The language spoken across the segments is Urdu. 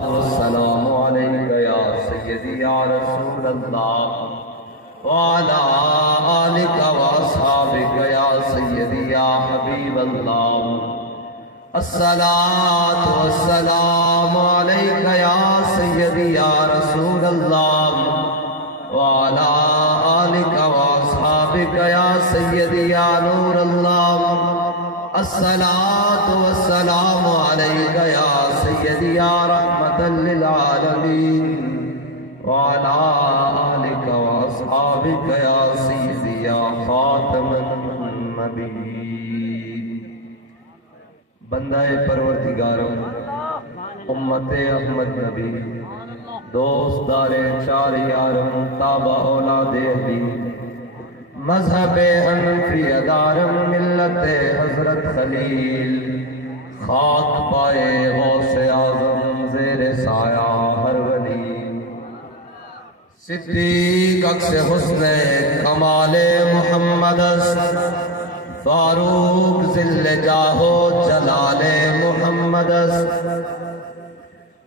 السلام علیک یا سیدی یا رسول اللہ وعلا آلک و اصحابک یا سیدی یا حبیب اللہ الصلاة والسلام علیک یا سیدی یا رسول اللہ وعلا آلک و اصحابک یا سیدی یا نور اللہ الصلاة والسلام علیک یا سیدی یا رحمت للعالمین وعلا آلک و اصحابک یا سیدی یا خاتم النبیین۔ بندہ پروردگارم، امت احمد نبی، دوست دار چار یارم، تابع اولاد علی، مذہب حنفی دارم، ملت حضرت خلیل، خاک پائے غوث اعظم، زیر سایہ ہر ولی، صدیق عکس حسن کمال محمد است، فاروق ذل جاہ و جلال محمد است،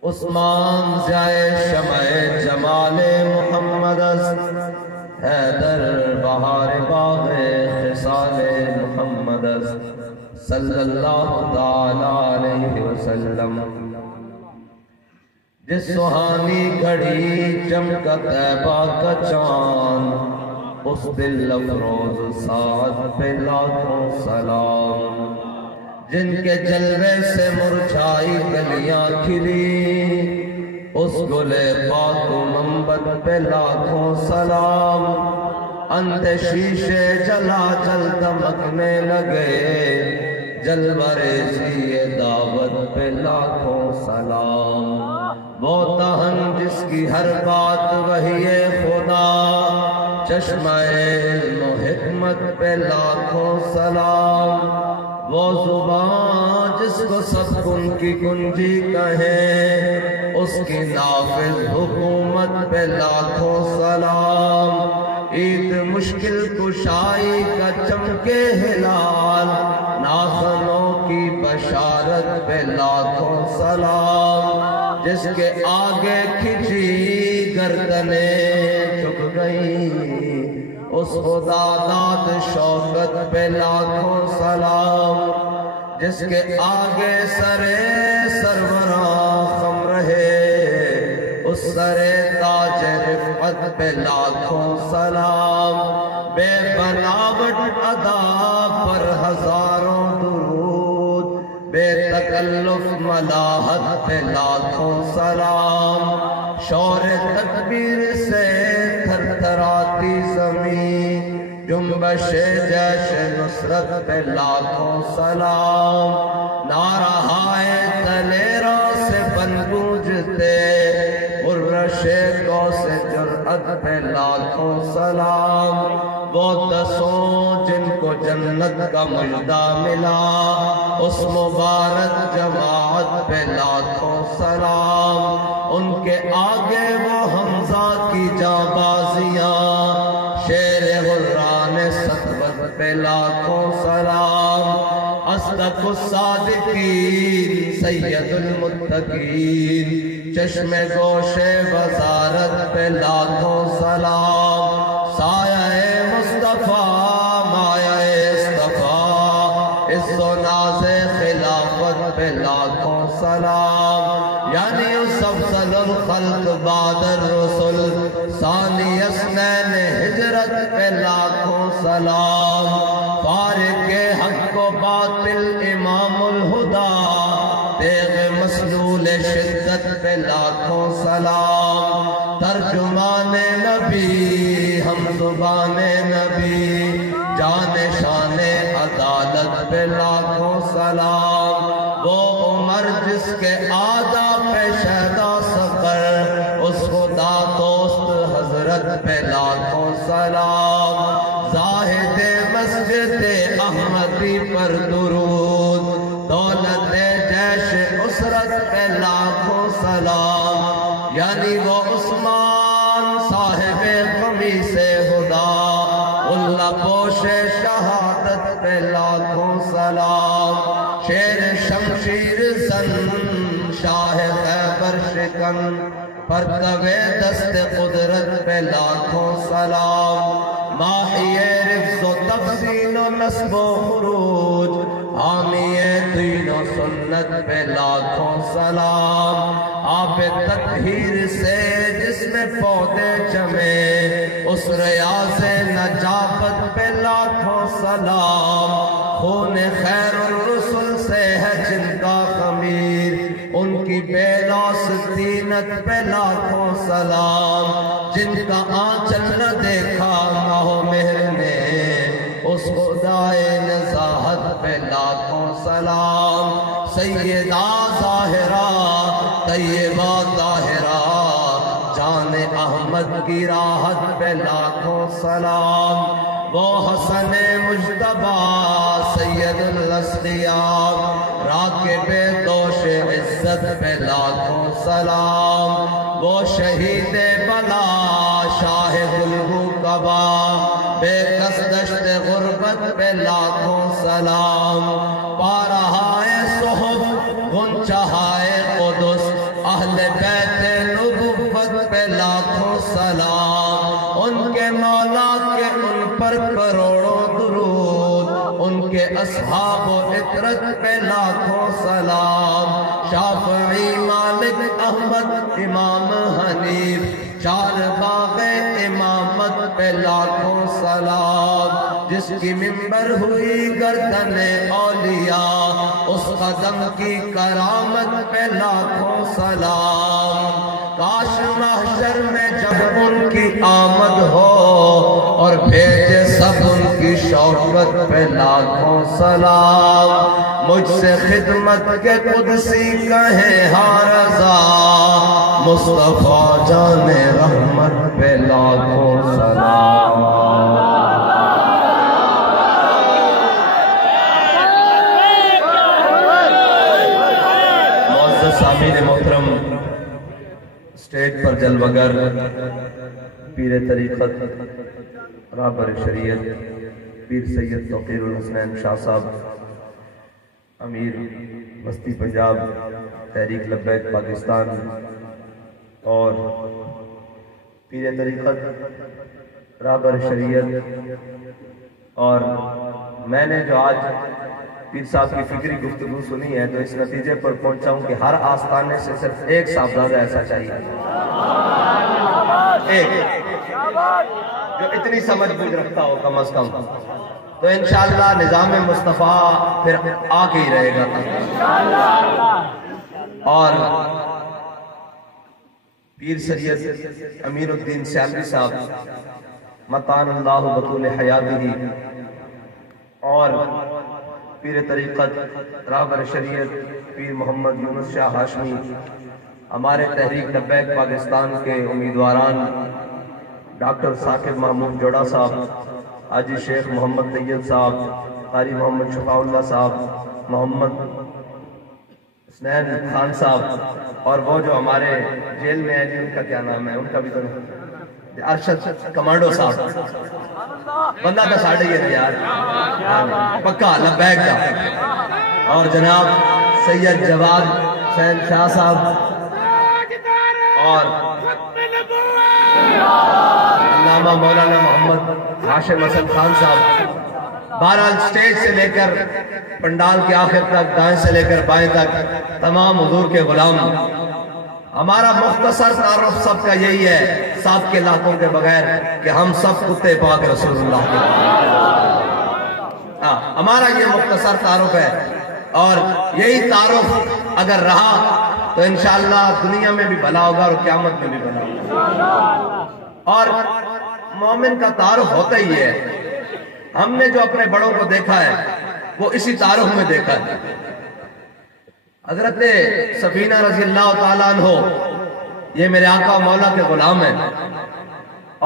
عثمان ضیاء شمع جمال محمد است، حیدر بہار باغ خصال محمد است، صلی اللہ تعالیٰ علیہ وسلم۔ جس سہانی گھڑی چمکا طیبہ کا چاند، اس دل افروز ساعت پہ لاکھوں سلام۔ جن کے جلوے سے مرجھائی کلیاں کھلی، اس گل پاک و منبت پہ لاکھوں سلام۔ اندھے شیشے جلا جل دمکنے لگے، جلوہ ریزی دعوت پہ لاکھوں سلام۔ وہ دہن جس کی ہر بات وحی خدا، چشمہ علم و حکمت پہ لاکھوں سلام۔ وہ زبان جس کو سب کن کی کنجی کہیں، اس کی نافذ حکومت پہ لاکھوں سلام۔ عید مشکل کشائی کا چمکے ہلال، ناخنوں کی بشارت پہ لاکھوں سلام۔ جس کے آگے کھچی گردنیں جھک گئیں، اس خدا داد شوکت پہ لاکھوں سلام۔ جس کے آگے سرے سروراں خم رہے، اس سرے تاج رفعت پہ لاکھوں سلام۔ بے بناوٹ ادا پر ہزاروں درود، بے تکلف ملاحت پہ لاکھوں سلام۔ شور تکبیر سے تھر تھراتی زمین، جنبش جیش نصرت پہ لاکھوں سلام۔ نعرہائے دلیروں سے بن گونجتے، قرش قوس جرأت پہ لاکھوں سلام۔ وہ دسوں جن کو جنت کا مجدہ ملا، اس مبارک جماعت پہ لاکھوں سلام۔ ان کے آگے وہ حمزہ کی جانبازیاں، شیر غران سطوت پہ لاکھوں سلام۔ اصدق الصادقین سید المتقین، چشم گوش وزارت پہ لاکھوں سلام۔ سایہ مصطفیٰ مایہ اصطفیٰ، عز و ناز خلافت پہ لاکھوں سلام۔ یعنی افضل الخلق بعد الرسل، ثانی اثنین ہجرت پہ لاکھوں سلام۔ فارق حق و باطل امام الہدا، تیغ مسلول شدت پہ لاکھوں سلام۔ ترجمان نبی ہم زبان نبی، جان شان عدالت پہ لاکھوں سلام۔ وہ عمر جس کے آدھا پہ شہدہ سفر، اس خدا دوست حضرت پہ لاکھوں سلام۔ زاہد مسجد احمدی پر درود، دولت جیش اسرت پہ لاکھوں سلام۔ یعنی وہ عثمان صاحب قمیص ہدا، اللہ پوش شہادت پہ لاکھوں سلام۔ شیر شمشیر زن شاہ خیبر شکن پر توے دست قدرت پہ لاکھوں سلام ماحی رفظ و تفصیل و نصب و خروج حامی دین و سنت پہ لاکھوں سلام آپ تطہیر سے جس میں پودے جمے اس ریاض نجابت پہ لاکھوں سلام خون خیر الرسل سے ہے جن کا خمیر ان کی بے لوث دینت پہ لاکھوں سلام جن کا آنچل نہ دیکھا ماہ مہر نے اس خدائے نزاہت پہ لاکھوں سلام سیدہ ظاہرہ طیبہ طاہرہ جان احمد کی راحت پہ لاکھوں سلام وہ حسن مجتبی سید الاسقیاء راکب دوش عزت پہ لاکھوں سلام وہ شہید بلا شاہ گلگو کبا بے کس دشت غربت پہ لاکھوں سلام پارہائے صحب گنچہائے قدس اہل بیت نبوت پہ لاکھوں سلام ان کے مولا کے ان پر کروڑوں درود ان کے اصحاب و عطرت پہ لاکھوں سلام شافعی مالک احمد امام حنیف چار باغ امامت پہ لاکھوں سلام جس کی منبر ہوئی گردن اولیاء اس قدم کی کرامت پہ لاکھوں سلام کاش محشر میں جب ان کی آمد ہو اور بھیجے سب ان کی شوکت پہ لاکھوں سلام مجھ سے خدمت کے قدسی کہیں ہاں رضا مصطفیٰ جان رحمت پہ لاکھوں سلام معزز سامعین محترم اسٹیج پر جلوگر پیر طریقت رہبر شریعت پیر سید توقیر الحسنین شاہ صاحب امیر بستی پنجاب تحریک لبیک پاکستان اور پیر طریقت رہبر شریعت اور میں نے جو آج پیر صاحب کی فکری گفتگو سنی ہے تو اس نتیجے پر پہنچا ہوں کہ ہر آستانے سے صرف ایک صاحبزادہ ایسا چاہیے ایک جو اتنی سمجھ بوجھ رکھتا ہو کم از کم تو انشاءاللہ نظام مصطفیٰ پھر آگے ہی رہے گا اور پیر سید امیر الدین سیالوی صاحب متان اللہ بطول حیاتہ اور پیر طریقت رہبر شریعت پیر محمد یونس شاہ ہاشمی ہمارے تحریک لبیک پاکستان کے امیدواران ڈاکٹر ثاقب محمود جوڑا صاحب حاجی شیخ محمد طیب صاحب قاری محمد شفاء اللہ صاحب محمد حسنین خان صاحب اور وہ جو ہمارے جیل میں ہیں جی ان کا کیا نام ہے ان کا بھی تو ارشد کمانڈو صاحب بندہ کا ساڑھے یہ یار پکا لبیک کا اور جناب سید جواد حسین شاہ صاحب اور علامہ مولانا محمد ہاشم حسن خان صاحب بہرحال سٹیج سے لے کر پنڈال کے آخر تک دائیں سے لے کر بائیں تک تمام حضور کے غلام ہمارا مختصر تعارف سب کا یہی ہے ساتھ کے لاکھوں کے بغیر کہ ہم سب کتے پاک رسول اللہ کے ہمارا یہ مختصر تعارف ہے اور یہی تعارف اگر رہا تو انشاءاللہ دنیا میں بھی بھلا ہوگا اور قیامت میں بھی بھلا ہوگا اور مومن کا تعارف ہوتا ہی ہے ہم نے جو اپنے بڑوں کو دیکھا ہے وہ اسی تعارف میں دیکھا ہے حضرت سفینہ رضی اللہ تعالیٰ عنہ یہ میرے آقا مولا کے غلام ہیں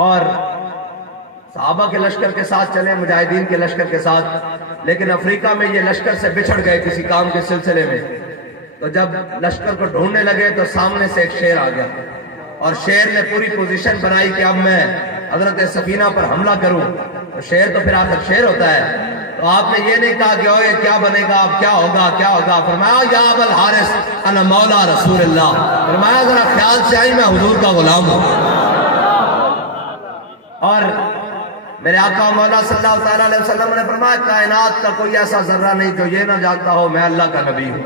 اور صحابہ کے لشکر کے ساتھ چلے مجاہدین کے لشکر کے ساتھ لیکن افریقہ میں یہ لشکر سے بچھڑ گئے کسی کام کے سلسلے میں تو جب لشکر کو ڈھونڈنے لگے تو سامنے سے ایک شیر آ گیا اور شیر نے پوری پوزیشن بنائی کہ اب میں حضرت سفینہ پر حملہ کروں تو شیر تو پھر آخر شیر ہوتا ہے تو آپ نے یہ نہیں کہا کہ اوے کیا بنے گا، اب کیا ہوگا کیا ہوگا، فرمایا یا ابا الحارث انا مولا رسول اللہ، فرمایا ذرا خیال سے آئی میں حضور کا غلام ہوں۔ اور میرے آقا مولا صلی اللہ علیہ وسلم نے فرمایا کائنات کا کوئی ایسا ذرہ نہیں جو یہ نہ جانتا ہو میں اللہ کا نبی ہوں،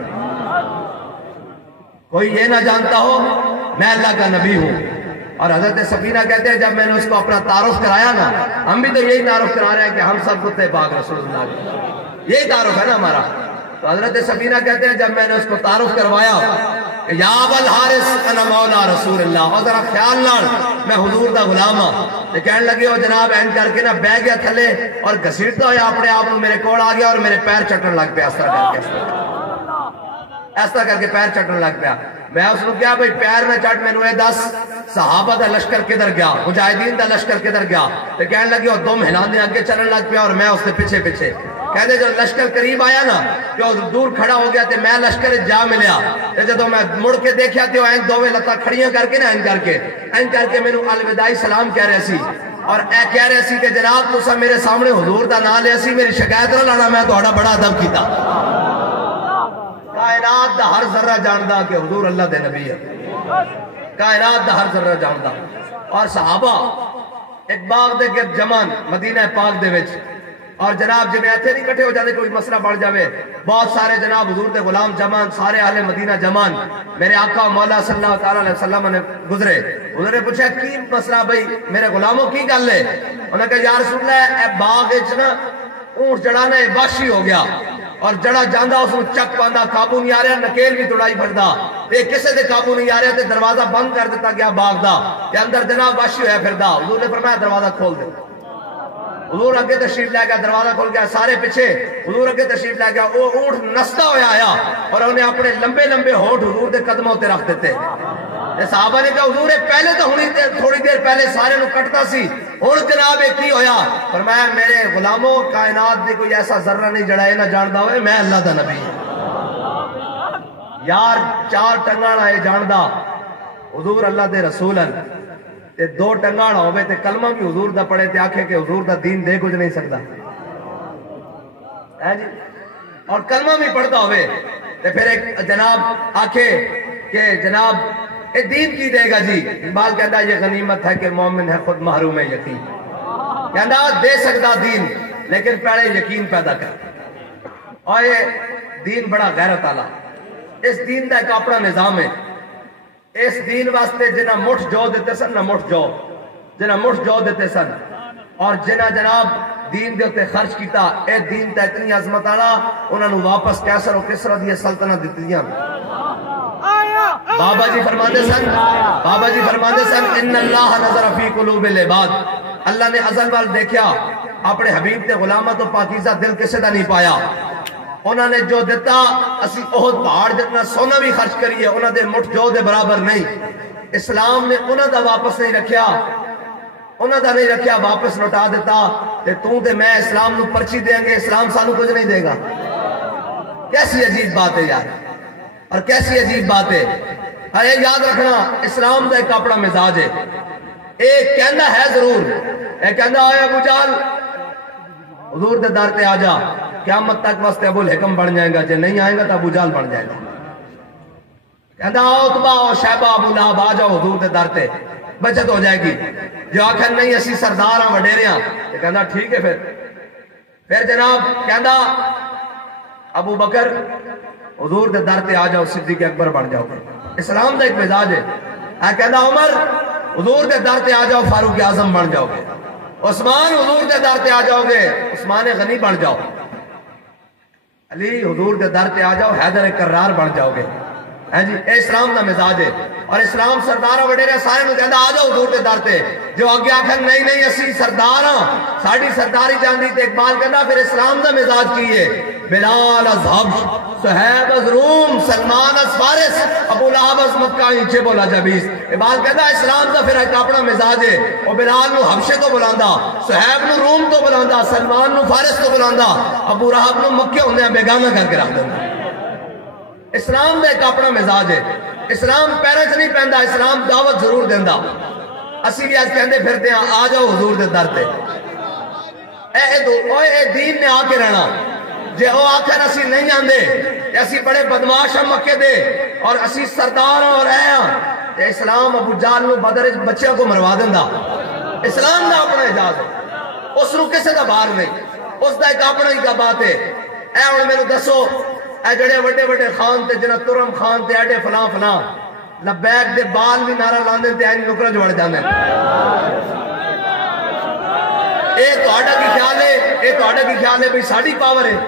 کوئی یہ نہ جانتا ہو میں اللہ کا نبی ہوں۔ اور حضرت سفینہ کہتے ہیں جب میں نے اس کو اپنا تعارف کرایا نا، ہم بھی تو یہی تعارف کرا رہے ہیں کہ ہم سب کتے پاک رسول اللہ کے، یہی تعارف ہے نا ہمارا۔ تو حضرت سفینہ کہتے ہیں جب میں نے اس کو تعارف کروایا کہ یا ابا الحارث انا مولا رسول اللہ، اور ذرا خیال نال میں حضور دا غلام ہاں، تو کہنے لگے وہ جناب این کر کے نا بہ گیا تھلے اور گھسیٹتا ہوا اپنے آپ میرے کول آ گیا اور میرے پیر چٹن لگ پیا، اس طرح کر کے پیر چٹن لگ پیا۔ میں اس نے کہا بھئی پیر میں چٹ، میں نے دس صحابہ دا لشکر کدھر گیا، مجاہدین دا لشکر کدھر گیا، تو کہنے لگی وہ دم ہلانے آگے چلن لگ پیا اور میں اس کے پیچھے پیچھے۔ کہتے جو لشکر قریب آیا نا جو دور کھڑا ہو گیا تے میں لشکر جا ملیا، جدو میں مڑ کے دیکھیا تے وہ این دوویں لتاں کھڑیاں کر کے نا این کر کے مینوں الوداعی سلام کہہ رہے سی، اور اے کہہ رہے سی کہ جناب تساں میرے سامنے حضور دا نام لیا سی، میری شکایت نہ لانا، میں تہاڈا بڑا ادب کیتا۔ کائنات دا ہر ذرہ جاندا کہ حضور اللہ دے نبی ہے، کائنات دا ہر ذرہ جاندا۔ اور صحابہ ایک باغ دے گرد جمان مدینہ پاک دے وچ، اور جناب جی میں ایتھے نہیں کٹھے ہو جاتے کوئی مسئلہ بڑھ جاوے، بہت سارے جناب حضور دے غلام جمان، سارے اہل مدینہ جمان، میرے آقا مولا صلی اللہ علیہ وسلم نے گزرے، انہوں نے پوچھا کی مسئلہ بھئی میرے غلاموں کی گل ہے؟ انہوں نے کہا یا رسول اللہ اے باغ وچ نا اونٹ جڑانا ہے وحشی ہو گیا، اور جڑا جاندہ اس نے چک پاندہ قابو نہیں آ رہا، نکیل بھی توڑائی پھڑدا، تے کسے دے قابو نہیں آ رہا تے دروازہ بند کر دیتا گیا باغ دا، کہ اندر جناب وحشی ہویا پھردا۔ حضور نے فرمایا دروازہ کھول دے، حضور اگے تشریف لے گیا، دروازہ کھول گیا، سارے پیچھے، حضور اگے تشریف لے گیا، وہ اونٹ نستا ہویا آیا اور انہیں اپنے لمبے لمبے ہونٹ حضور دے قدموں تے رکھ دیتے۔ صحابہ نے کہا حضور پہلے تو تھوڑی دیر پہلے سارے نو کٹتا سی، اور جناب کی ہویا؟ فرمایا میرے غلاموں کائنات دے کوئی ایسا ذرہ نہیں جڑا یہ نہ جاندا ہوئے میں اللہ دا نبی یار، چار ٹنگانا ہے جاندا حضور اللہ دے رسول ہیں، تے دو ٹنگانا ہوئے تے کلمہ بھی حضور دا پڑھے تے آکھے کہ حضور دا دین دے کچھ نہیں سکتا ہے جی، اور کلمہ بھی پڑھتا ہوئے تے پھر ایک جناب آکھے کہ جناب اے دین کی دے گا جی، اقبال کہتا یہ غنیمت ہے کہ مومن ہے خود محروم یقین، کہتا دے سکتا دین لیکن پہلے یقین پیدا کر۔ اور یہ دین بڑا غیرت والا، اس دین دا ایک اپنا نظام ہے، اس دین واسطے جنہ مٹھ جو دیتے سن نہ مٹھ جو، جنہ مٹھ جو دیتے سن، اور جنہ جناب دین دے ہوتے خرچ کیتا، اے دین تا اتنی عظمت آنا انہوں نے واپس کیسر و کسرہ دی سلطنت دیتی دیاں۔ بابا جی فرماندے سن ان اللہ نظر فی قلوب العباد، اللہ نے ازل وال دیکھیا اپنے حبیب تے غلامہ تو پاکیزہ دل کسے دا نہیں پایا، انہوں نے جو دیتا اسی احد پہاڑ جتنا سونا بھی خرچ کریے انہوں نے مٹھ جو دے برابر نہیں، اسلام نے انہوں دا واپس نہیں رکھیا، انہوں دا نہیں رکھیا، واپس لوٹا دیتا تے تو تے میں اسلام نو پرچی دیں گے، اسلام سانو کچھ نہیں دے گا۔ کیسی عجیب بات ہے یار، اور کیسی عجیب بات ہے۔ یہ یاد رکھنا اسلام دا ایک اپنا مزاج ہے، ایک کہندہ ہے ضرور، ایک کہندہ آئے ابو جہل حضور دے در تے آجا، قیامت تک واسطے ابو الحکم بن جائے گا، جے نہیں آئے گا تو ابو جہل بن جائے گا۔ کہندہ آؤ اتبا آؤ شہبہ ابو لہب آجاؤ حضور دے در تے، بچت ہو جائے گی۔ جو آکھر نہیں اسی سردار ہاں وڈیرے ہاں، کہندہ ٹھیک ہے پھر جناب کہندہ ابو بکر حضور دے در تے آجاؤ صدیق اکبر بن جاؤ گے، اسلام دا ایک مزاج ہے۔ کہندہ عمر حضور دے در تے آجاؤ فاروق اعظم بن جاؤ گے، عثمان حضور دے در تے آجاؤ گے عثمان غنی بن جاؤ، علی حضور دے در تے آجاؤ حیدر کرار بن جاؤ گے۔ جی اے اسلام دا مزاج ہے، اور اسلام سردارہ وڈیرے سارے نو کہندا آجاؤ حضور دے در تے، جو آگے آکھن نہیں اسی سردار ہاں ساڑی سرداری جاندی تے اقبال کہندا پھر اسلام دا مزاج کی ہے، بلال از حبش صہیب از روم سلمان از فارس ابو لہب از مکہ اینچے بولا جبیس۔ اقبال کہندا اسلام دا پھر ایک اپنا مزاج ہے، وہ بلال نو حبشے تو بلاندا، صہیب نو روم تو بلاندا، سلمان نو فارس تو بلاندا، ابو لہب نو مکہ ہوندے بیگانہ کر کے رکھ دیندا۔ اسلام دا ایک اپنا مزاج ہے، اسلام پیرے چ نہیں پہندا، اسلام دعوت ضرور دیندا۔ اسی بھی آج کہندے پھرتے ہیں آ جاؤ حضور دے در تے، اے دین نے آ کے رہنا جے وہ آخر اسی نہیں آندے اسی بڑے بدماش ہم مکے دے اور اسی سردار اور اے ہاں اسلام ابو جہل نو بدر بچیاں کو مروا دیندا اسلام دا اپنا اعجاز ہے اس نو کسے دا باہر نہیں اس دا ایک اپنا ہی کا بات ہے اے ہن مینوں دسو اے جڑے وڈے وڈے خان تے جناب ترم خان تے ایڈے فلاں فلاں لبیک دے بال بھی نعرہ لاندے تے این نکرا جوڑ جاندے اے تہاڈا کی خیال ہے اے تہاڈا کی خیال ہے بھئی ساڈی پاور ہے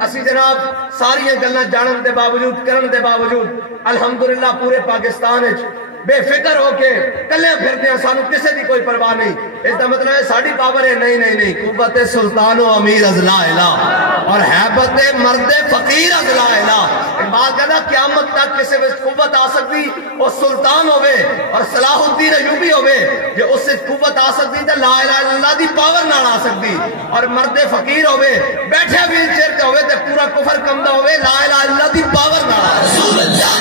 اسی جناب ساری گلاں جانن دے باوجود کرن دے باوجود الحمدللہ پورے پاکستان وچ بے فکر ہو کے کلے پھردے ہیں سانو کسے دی کوئی پرواہ نہیں اس دا مطلب ہے ساڈی پاور ہے نہیں قوت سلطان و امیر از لا الہ اور ہیبت مرد فقیر از لا الہ اقبال کہنا قیامت تک کسے وچ قوت آ سکتی وہ سلطان ہوئے اور صلاح الدین ایوبی ہوئے جو اس سے قوت آ سکتی تے لا الہ الا اللہ دی پاور نہ آ سکتی اور مرد فقیر ہوئے بیٹھے ویل چیئر تے ہوئے تے پورا کفر کمدا ہوئے لا الہ الا اللہ دی پاور نہ آ رسول اللہ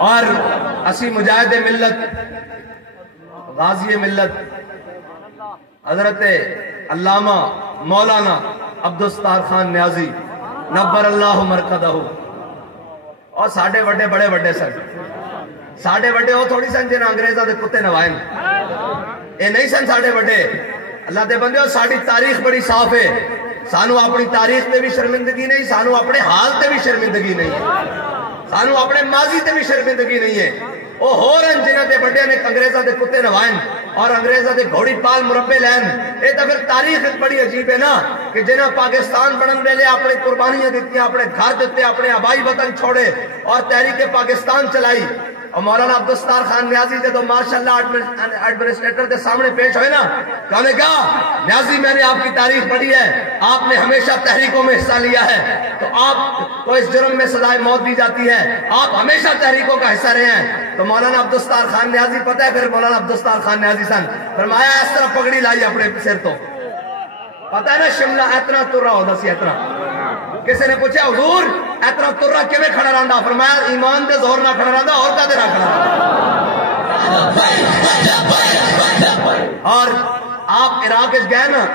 اور اسی مجاہد ملت غازی ملت حضرت علامہ مولانا عبدالستار خان نیازی نبر اللہ مرقدہ اور ساڑھے وڈے بڑے وڈے سن ساڑھے وڈے ہو تھوڑی سن جنہاں انگریزہ دے کتے نوائن اے نہیں سن ساڑھے وڈے اللہ دے بندے ہو ساڑھی تاریخ بڑی صاف ہے سانو اپنی تاریخ تے بھی شرمندگی نہیں سانو اپنے حال تے بھی شرمندگی نہیں ہے سانو اپنے ماضی تے بھی شرمندگی نہیں ہے وہ ہو رہن جنہ دے بڑے نے انگریزہ دے کتے نوائن اور انگریزہ دے گھوڑی پال مربے لین اے تو پھر تاریخ بڑی عجیب ہے نا کہ جنہ پاکستان بڑھن لے اپنے قربانیاں دیتی اپنے گھر دیتے اپنے آبائی وطن چھوڑے اور تحریک پاکستان چلائی اور مولانا عبدالستار خان نیازی جب ماشاءاللہ ایڈمنسٹریٹر کے سامنے پیش ہوئے نا کہنے کہا نیازی میں نے آپ کی تاریخ پڑھی ہے آپ نے ہمیشہ تحریکوں میں حصہ لیا ہے تو آپ کو اس جرم میں سزائے موت دی جاتی ہے آپ ہمیشہ تحریکوں کا حصہ رہے ہیں تو مولانا عبدالستار خان نیازی پتہ ہے پھر مولانا عبدالستار خان نیازی سن فرمایا اس طرح پگڑی لائی اپنے سر تو پتہ ہے نا شملہ اتنا تر رہا ہوتا سی اتنا کسی نے پوچھا حضور اتنا تر رہا کیویں کھڑا رہندا فرمایا ایمان دے زور نہ کھڑا رہندا اور کدے نہ کھڑا رہندا اور آپ عراق وچ گئے نا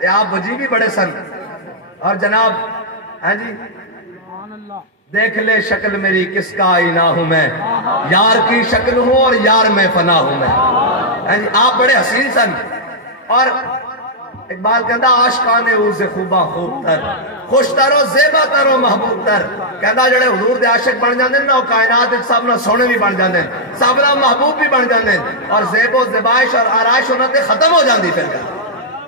تے آپ وجی بھی بڑے سن اور جناب ہاں جی دیکھ لے شکل میری کس کا آئینہ ہوں میں یار کی شکل ہوں اور یار میں فنا ہوں میں ہاں جی آپ بڑے حسین سن اور اقبال کہندا عاشقانے او سے خوبا خوب تر خوش تر و زیبا تر و محبوب تر کہندا جڑے حضور دے عاشق بن جاندے نا کائنات وچ سب نال سونے بھی بن جاندے سب نال محبوب بھی بن جاندے اور زیب و زبائش اور آرائش انہاں تے ختم ہو جاندی پھر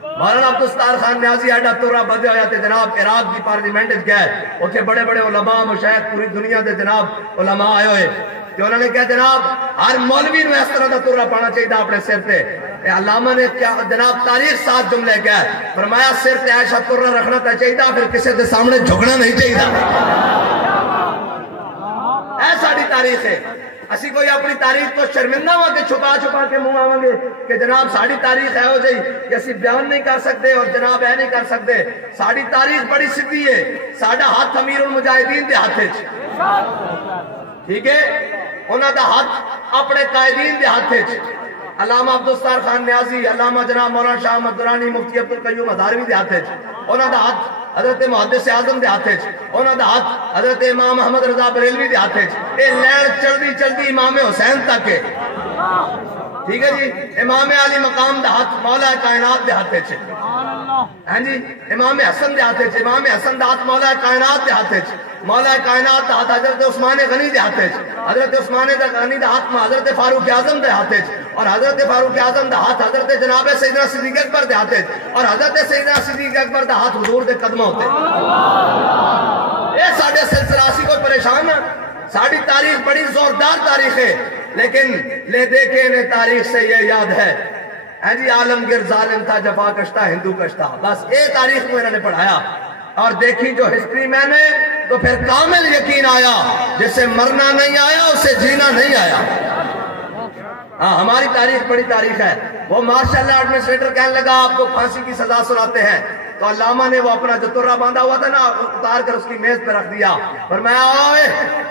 مولانا عبدالستار خان نیازی ایڈا ترہ بدے ہویا تے جناب عراق کی پارلیمنٹ وچ گئے اوتھے بڑے بڑے علماء مشائخ پوری دنیا دے جناب علماء آئے ہوئے کہ انہوں نے کہا جناب ہر مولوی نو اس طرح دا ترہ پانا چاہیے اپنے سر تے علامہ نے کیا جناب تاریخ 7 جملے کہا فرمایا سر تے ایسا ترہ رکھنا تا چاہیے پھر کسی دے سامنے جھگنا نہیں چاہیے ایسا دی تاریخ ہے اسی کوئی اپنی تاریخ تو شرمندہ ہوا کہ چھپا چھپا کے منہ آویں گے کہ جناب ساڑی تاریخ ہے ہو جائی کہ اسی بیان نہیں کر سکتے اور جناب ہے نہیں کر سکتے ساڑی تاریخ بڑی سدھی ہے ساڑا ہاتھ امیر المجاہدین دے ہاتھ ٹھیک ہے انہاں دا ہاتھ اپنے قائدین دے ہاتھ علامہ عبدالستار خان نیازی علامہ جناب مولانا شاہ احمد درانی مفتی عبدالقیوم ہزاروی دے ہاتھ انہاں دا ہاتھ حضرت محدث اعظم دے ہاتھ انہاں دا ہاتھ حضرت امام احمد رضا بریلوی دے ہاتھ اے لین چلدی چلدی امام حسین تک ہے ٹھیک ہے جی امام علی مقام دا ہاتھ مولا کائنات دے ہاتھ ہاں جی امام حسن دے ہاتھ امام حسن دا ہاتھ مولا کائنات دے ہاتھ مولا کائنات دا ہاتھ حضرت عثمان غنی دے ہاتھ حضرت عثمان غنی دا ہاتھ حضرت فاروق اعظم دے ہاتھ اور حضرت فاروق اعظم دا ہاتھ حضرت جناب سیدنا صدیق اکبر دے ہاتھ اور حضرت سیدنا صدیق اکبر دا ہاتھ حضور دے قدموں ہوتے اے ساڑھے سلسلہ اسی کوئی پریشان ہے ساڑھی تاریخ بڑی زوردار تاریخ ہے لیکن لے دیکھے انہیں تاریخ سے یہ یاد ہے جی عالمگیر ظالم تھا، جفا کشتا ہندو کشتا، بس یہ تاریخ میں انہوں نے پڑھایا اور دیکھی جو ہسٹری میں نے تو پھر کامل یقین آیا، جسے مرنا نہیں آیا اسے جینا نہیں آیا۔ ہاں ہماری تاریخ بڑی تاریخ ہے۔ وہ ماشاءاللہ ایڈمنسٹریٹر کہنے لگا آپ کو پھانسی کی سزا سناتے ہیں، تو علامہ نے وہ اپنا جو ترہ باندھا ہوا تھا نا اتار کر اس کی میز پہ رکھ دیا، فرمایا اوئے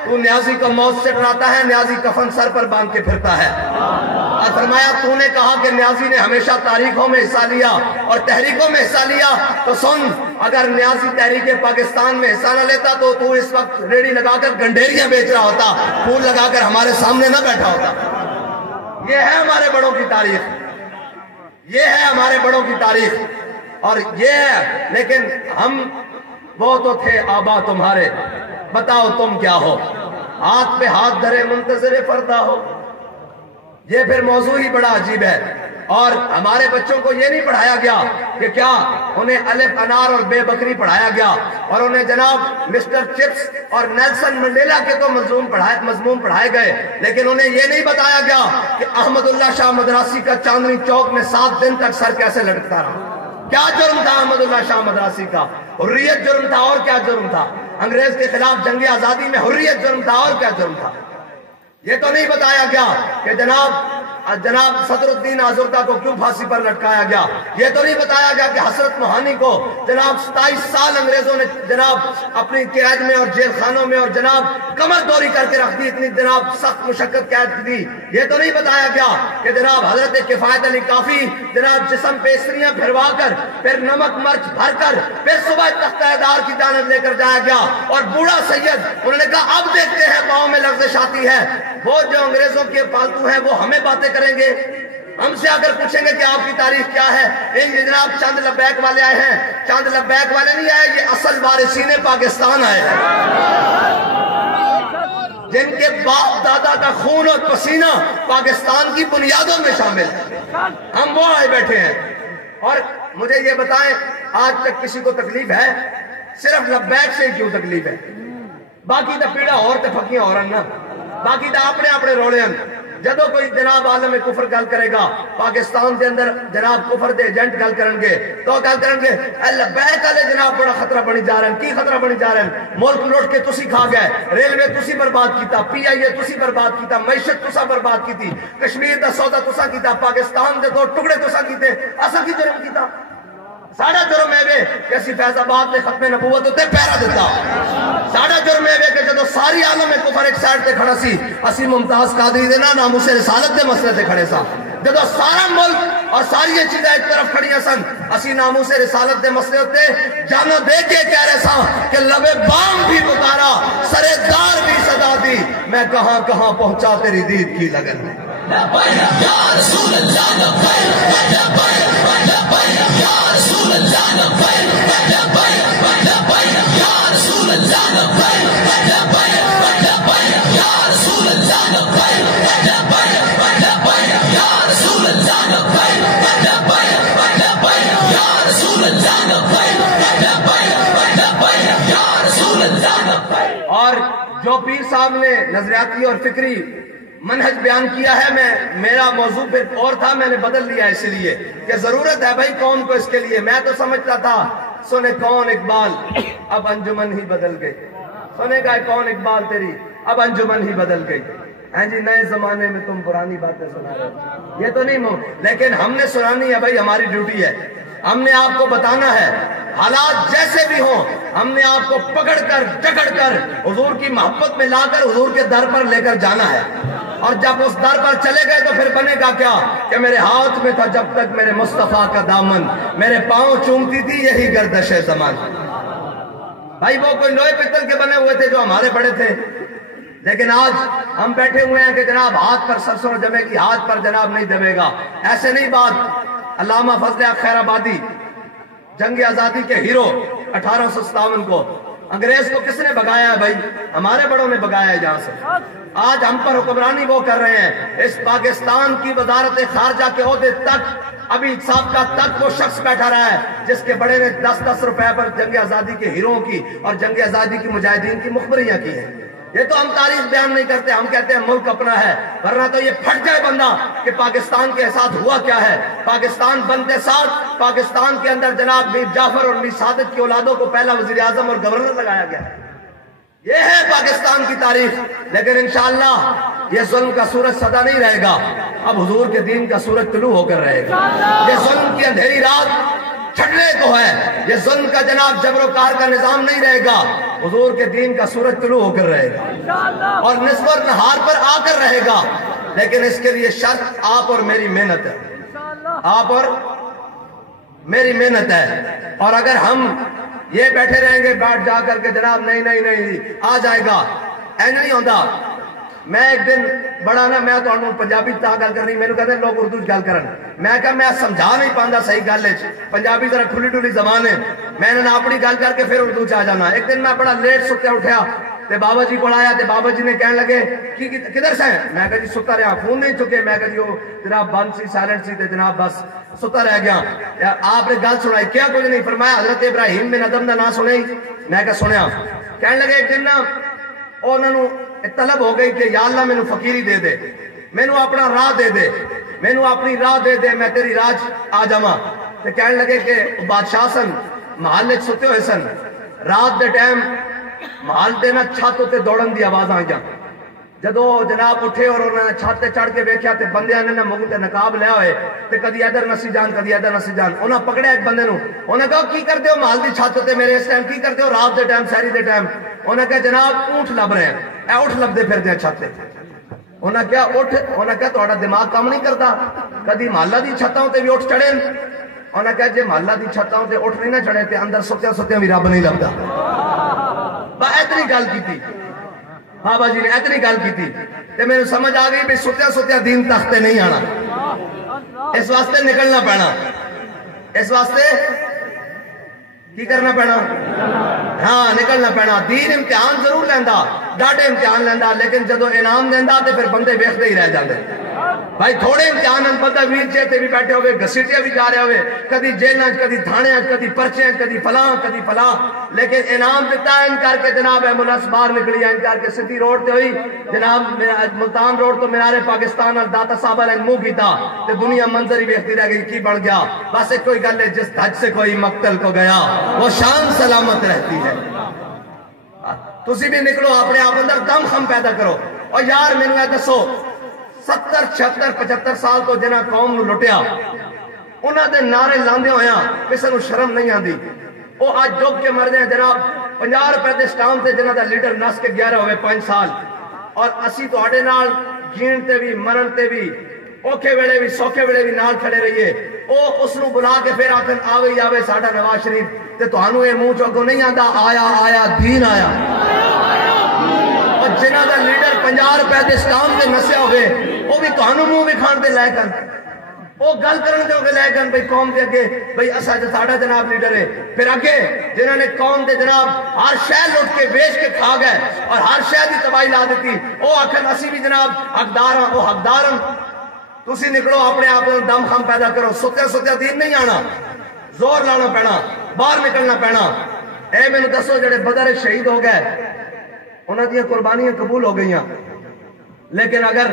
تو نیازی کو موت سے ڈراتا ہے، نیازی کفن سر پر باندھ کے پھرتا ہے۔ اور فرمایا تو نے کہا کہ نیازی نے ہمیشہ تاریخوں میں حصہ لیا اور تحریکوں میں حصہ لیا، تو سن اگر نیازی تحریک پاکستان میں حصہ نہ لیتا تو اس وقت ریڑی لگا کر گنڈیریاں بیچ رہا ہوتا، پھول لگا کر ہمارے سامنے نہ بیٹھا ہوتا۔ یہ ہے ہمارے بڑوں کی تاریخ، یہ ہے ہمارے بڑوں کی تاریخ اور یہ ہے۔ لیکن ہم وہ تو تھے آبا تمہارے، بتاؤ تم کیا ہو، ہاتھ پہ ہاتھ دھرے منتظر فردا ہو۔ یہ پھر موضوع ہی بڑا عجیب ہے، اور ہمارے بچوں کو یہ نہیں پڑھایا گیا کہ کیا انہیں الف انار اور بے بکری پڑھایا گیا، اور انہیں جناب مسٹر چپس اور نیلسن منڈیلا کے تو مضمون پڑھائے گئے، لیکن انہیں یہ نہیں بتایا گیا کہ احمد اللہ شاہ مدراسی کا چاندنی چوک میں 7 دن تک سر کیسے لٹکتا رہا۔ کیا جرم تھا احمد اللہ شاہ مدراسی کا؟ حریت جرم تھا، اور کیا جرم تھا؟ انگریز کے خلاف جنگ آزادی میں حریت جرم تھا، اور کیا جرم تھا؟ یہ تو نہیں بتایا گیا کہ جناب صدر الدین آزردہ کو کیوں پھانسی پر لٹکایا گیا۔ یہ تو نہیں بتایا گیا کہ حسرت موہانی کو جناب 27 سال انگریزوں نے جناب اپنی قید میں اور جیل خانوں میں اور جناب کمر دوری کر کے رکھ دی، اتنی جناب سخت مشقت قید دی۔ یہ تو نہیں بتایا گیا کہ جناب حضرت کفایت علی کافی جناب جسم پہ استریاں پھروا کر پھر نمک مرچ بھر کر پھر صبح تختہ دار کی جانب لے کر جایا گیا، اور بوڑھا سید انہوں نے کہا اب دیکھتے ہیں پاؤں میں لفظ آتی ہے۔ وہ جو انگریزوں کے پالتو ہیں وہ ہمیں باتیں کریں گے، ہم سے اگر پوچھیں گے کہ آپ کی تاریخ کیا ہے، ان جناب چند لبیک والے آئے ہیں، چند لبیک والے نہیں آئے، یہ اصل وارثین پاکستان آئے ہیں، جن کے باپ دادا کا خون اور پسینہ پاکستان کی بنیادوں میں شامل ہے، ہم وہ آئے بیٹھے ہیں۔ اور مجھے یہ بتائیں آج تک کسی کو تکلیف ہے؟ صرف لبیک سے کیوں تکلیف ہے؟ باقی دا پیڑا اور تے پھکیاں اور نا، باقی دا اپنے روڑے ہیں۔ جدو کوئی جناب عالم کفر گل کرے گا پاکستان دے اندر جناب کفر دے ایجنٹ گل کرن گے تو گل کرن گے لبیک والے جناب بڑا خطرہ بنی جا رہے ہیں۔ کی خطرہ بنی جا رہے ہیں؟ ملک لوٹ کے تسی کھا گئے، ریلوے تسی برباد کیتا، پی آئی اے تسی برباد کیتا، معیشت تسا برباد کیتی، کشمیر دا سودا تسا کیتا، پاکستان دے 2 ٹکڑے تسا کیتے، اسا کی جرم کیتا؟ ساڑھا جرم ہے کہ اسی فیض آباد نے ختم نبوت ہوتے پیرا دیتا، ساڑھا جرم ہے کہ جدو ساری عالم کفر ایک سائڈ تے کھڑا سی، اسی ممتاز قادری دینا ناموس رسالت دے مسئلے تے کھڑے سا، جدو سارا ملک اور ساری یہ چیزیں ایک طرف کھڑیاں سن، اسی ناموس رسالت دے مسئلے ہوتے جانا دے کے کہہ رہے سا کہ لبے بام بھی پکارا سرے دار بھی صدا دی، میں کہاں کہاں پہنچا تیری دید کی لگن میں۔ یا رسول اللہ لبیک لبیک لبیک یا رسول اللہ لبیک لبیک لبیک یا رسول اللہ لبیک لبیک لبیک یا رسول اللہ لبیک لبیک لبیک یا رسول اللہ لبیک لبیک لبیک یا رسول اللہ لبیک لبیک لبیک یا رسول اللہ لبیک۔ اور جو پیر صاحب نے نظریاتی اور فکری منہج بیان کیا ہے، میرا موضوع پھر اور تھا، میں نے بدل لیا اس لیے کہ ضرورت ہے بھائی قوم کو اس کے لیے۔ میں تو سمجھتا تھا سنے کون اقبال اب انجمن ہی بدل گئی، سنے گا کون اقبال تیری اب انجمن ہی بدل گئی، ہاں جی نئے زمانے میں تم پرانی باتیں سنا رہے ہو، یہ تو نہیں لیکن ہم نے سنانی ہے بھائی، ہماری ڈیوٹی ہے، ہم نے آپ کو بتانا ہے حالات جیسے بھی ہوں، ہم نے آپ کو پکڑ کر جکڑ کر حضور کی محبت میں لا کر حضور کے در پر لے کر جانا ہے، اور جب اس در پر چلے گئے تو پھر بنے گا کیا کہ میرے ہاتھ میں تھا جب تک میرے مصطفیٰ کا دامن، میرے پاؤں چومتی تھی یہی گردش زمان۔ بھائی وہ کوئی لوہے پتل کے بنے ہوئے تھے جو ہمارے بڑے تھے، لیکن آج ہم بیٹھے ہوئے ہیں کہ جناب ہاتھ پر سرسوں جمے گی، ہاتھ پر جناب نہیں جمے گا، ایسے نہیں بات۔ علامہ فضل حق خیر آبادی جنگ آزادی کے ہیرو 1857 کو انگریز کو کس نے بگایا ہے بھائی؟ ہمارے بڑوں نے بگایا ہے جہاں سے۔ آج ہم پر حکمرانی وہ کر رہے ہیں، اس پاکستان کی وزارت خارجہ کے عہدے تک ابھی سابقہ تک وہ شخص بیٹھا رہا ہے جس کے بڑے نے 10-10 روپے پر جنگ آزادی کے ہیروؤں کی اور جنگ آزادی کی مجاہدین کی مخبریاں کی ہیں۔ یہ تو ہم تاریخ بیان نہیں کرتے، ہم کہتے ہیں ملک اپنا ہے، ورنہ تو یہ پھٹ جائے بندہ کہ پاکستان کے ساتھ ہوا کیا ہے۔ پاکستان بنتے ساتھ پاکستان کے اندر جناب میر جعفر اور میر سعادت کی اولادوں کو پہلا وزیر اعظم اور گورنر لگایا گیا۔ یہ ہے پاکستان کی تاریخ، لیکن انشاءاللہ یہ ظلم کا سورج سدا نہیں رہے گا، اب حضور کے دین کا سورج طلوع ہو کر رہے گا۔ یہ ظلم کی اندھیری رات چھٹنے کو ہے، یہ ظلم کا جناب جبر و قہر کا نظام نہیں رہے گا، حضور کے دین کا سورج طلوع ہو کر رہے گا اور نصف اور نہار پر آ کر رہے گا، لیکن اس کے لیے شرط آپ اور میری محنت ہے، آپ اور میری محنت ہے۔ اور اگر ہم یہ بیٹھے رہیں گے بیٹھ جا کر کے جناب نہیں نہیں نہیں آ جائے گا، این نہیں ہوتا۔ میں ایک دن بڑا نا میں تو انہوں پنجابی تا گل کرنی، میں نے کہتے ہیں لوگ اردو گل کرن، میں کہا میں سمجھا نہیں پاندہ صحیح گل ہے، پنجابی ذرا ٹھلی ٹھلی زبان ہے، میں نے اپنی گل کر کے پھر اردو چاہ جانا۔ ایک دن میں بڑا لیٹ ستے اٹھیا تے بابا جی کو آیا تے بابا جی نے کہنے لگے کدھر سے ہیں؟ میں کہا جی ستا رہا، فون نہیں چکے، میں کہا جی وہ جناب بند سی سائلنٹ سی تے جناب بس ستا رہ گیا۔ آپ نے گل سنائی کیا؟ کچھ نہیں فرمایا حضرت ابراہیم بن ادم دا نام سنائی؟ میں کہا سنیا۔ کہنے لگے ایک دن نا انہوں نے طلب ہو گئی کہ یا اللہ میں نے فقیری دے دے، میں نے اپنا راہ دے دے، میں نے اپنی راہ دے دے، میں تیری راج آ جاواں۔ تے کہنے لگے کہ بادشاہ سن محل وچ ستے ہوئے سن، رات دے ٹائم محل دے نا چھت تے دوڑن دی آواز آئیاں، جدو جناب اٹھے اور انہوں نے چھت تے چڑھ کے ویکھیا تے بندیاں نے منہ تے نقاب لیا ہوئے تے کدی ادھر نسی جان کدی ادھر نسی جان۔ انہاں پکڑیا ایک بندے نو، انہوں نے کہا کی کرتے ہو محل دی چھت تے میرے اس ٹائم، کی کرتے ہو رات دے ٹائم سحری دے ٹائم؟ انہوں نے کہا جناب اونٹ لب رہے ہیں، اے اونٹ لبدے پھردے ہیں چھت تے۔ انہوں نے کہا اٹھ، انہوں نے کہا تہاڈا دماغ کام نہیں کرتا، کدی محلہ دی چھتاں تے بھی اٹھ چڑھے۔ انہوں نے کہا جے محلہ دی چھتاں تے اٹھ نہیں نہ چڑھے تے اندر ستیاں ستیاں بھی رب نہیں لبدا۔ با اتنی گل کیتی بابا جی نے، اتنی گل کیتی تے میرے سمجھ آ گئی بھی ستیاں ستیاں دین تختے نہیں آنا، اس واسطے نکلنا پینا، اس واسطے کی کرنا پینا؟ ہاں نکلنا پینا۔ دین امتحان ضرور لیندہ، ڈاڈے امتحان لیندہ، لیکن جدو انعام دیندہ تے پھر بندے ویکھدے ہی رہ جاندے۔ بھائی تھوڑے امتحان بندہ ویر چے تے بھی بیٹھے ہوئے، گھسیٹے بھی جا رہے ہوئے، کدی جیلیں کدی تھانے کدی پرچے کدی فلاں کدی فلاں، لیکن انعام دیتا ہے ان کر کے جناب ایمبولینس باہر نکلی ہے، ان کر کے سدھی روڈ تے ہوئی جناب ملتان روڈ تو مینار پاکستان اور داتا صاحب نے منہ کیتا تے دنیا منظر ہی ویکھتی رہ گئی کی بن گیا۔ بس ایک کوئی گل ہے جس دھج سے کوئی مقتل کو گیا وہ شان سلامت رہتی ہے۔ تسی بھی نکلو اپنے آپ اندر دم خم پیدا کرو۔ اور یار میں نے دسو 70 76 75 سال تو جنہ قوم نو لٹیا، انہاں دے نعرے لاندے ہویا کسے نو شرم نہیں آندی، وہ آج ڈوب کے مر جائیں جناب 50 روپے دے سٹام تے جنہ دا لیڈر نس کے گیا ہوئے 5 سال، اور اسی تو آڑے نال جین تے بھی مرن تے بھی اوکھے ویلے بھی سوکھے ویلے بھی نال کھڑے رہیے۔ او اس نو بلا کے پھر آکھن آوے آوے ساڈا نواز شریف تے تہانوں اے منہ چوکو نہیں آندا آیا آیا دین آیا۔ اور جنہ دا لیڈر 50 روپے دے سٹام تے نسیا ہوئے وہ بھی تہانوں منہ بھی کھان دے لائے کن، وہ گل کرن دے ہوگے لائے کن بھئی قوم دے اگے بھئی اسا ساڈا جناب لیڈر ہے۔ پھر اگے جنہوں نے قوم دے جناب ہر شے لٹ کے بیچ کے کھا گئے اور ہر شے دی تباہی لا دیتی، وہ آکھن اسی بھی جناب حقدار ہاں، وہ حقدار ہاں۔ تسی نکلو اپنے آپ دم خم پیدا کرو، ستیا ستیا دین نہیں آنا، زور لانا پینا، باہر نکلنا پینا۔ اے میں نے دسو جڑے بدر شہید ہو گئے انہاں دیاں قربانیاں قبول ہو گئیاں، لیکن اگر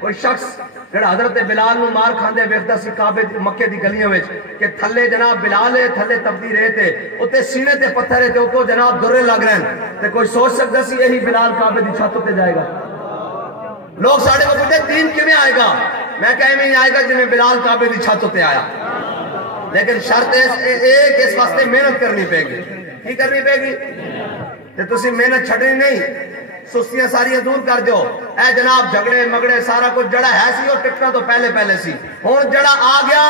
کوئی شخص جڑا حضرت بلال نو مار کھاندے ویکھدا سی کعبے مکے دی گلیاں وچ کہ تھلے جناب بلال ہے تھلے تبدی رہے تے اوتے سینے تے پتھر ہے تے اوتوں جناب درے لگ رہے ہیں، تے کوئی سوچ سکدا سی یہی بلال کعبے دی چھت تے جائے گا؟ لوگ ساڑھے کو پوچھتے دین کیویں آئے گا؟ میں کہے میں ہی آئے گا جنہیں بلال کعبے دی چھت تے آیا، لیکن شرط ایک اس واسطے محنت کرنی پے گی۔ کی کرنی پے گی؟ تے تسی محنت چھڑنی نہیں، سستیاں ساریاں دور کر دیو۔ اے جناب جھگڑے مگڑے سارا کچھ جڑا ہے سی اور ٹکنا تو پہلے پہلے سی، ہون جڑا آ گیا